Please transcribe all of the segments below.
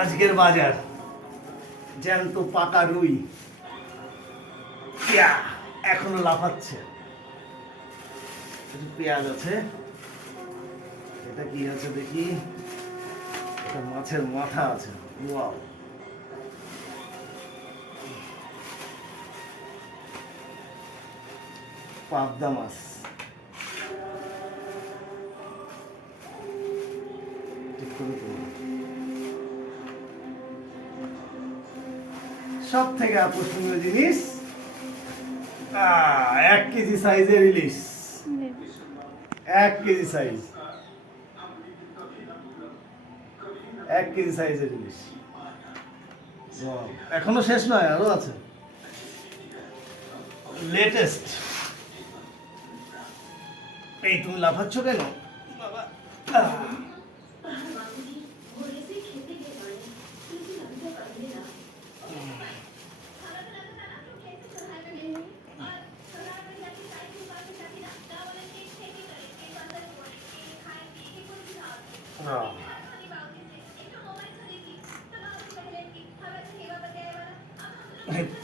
আজকের বাজার জ্যান্ত পাকা রুই এখনো লাফাচ্ছে। পেঁয়াজ আছে, এটা কি আছে দেখি, এটা মাছের মাথা আছে। ওয়াও, পাবদা মাছ, সব থেকে আকর্ষণীয় জিনিস 1 কেজি সাইজের ইলিশ। 1 কেজি সাইজ, 1 কেজি সাইজের ইলিশ। এখনো শেষ নয়, আরো আছে লেটেস্ট। এই তুমি লাফাচ্ছ কেন বাবা?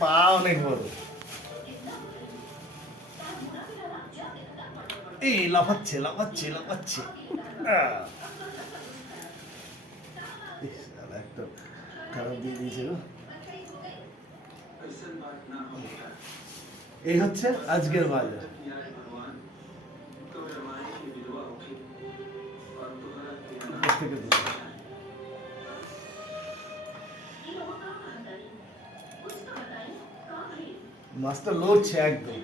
পা অনেক বড়। এই লাফাচ্ছে লাফাচ্ছে লাফাচ্ছে। একটা খারাপ দিয়ে দিয়েছে। এই হচ্ছে আজকের বাজার। মাছটা লড়ছে একদম।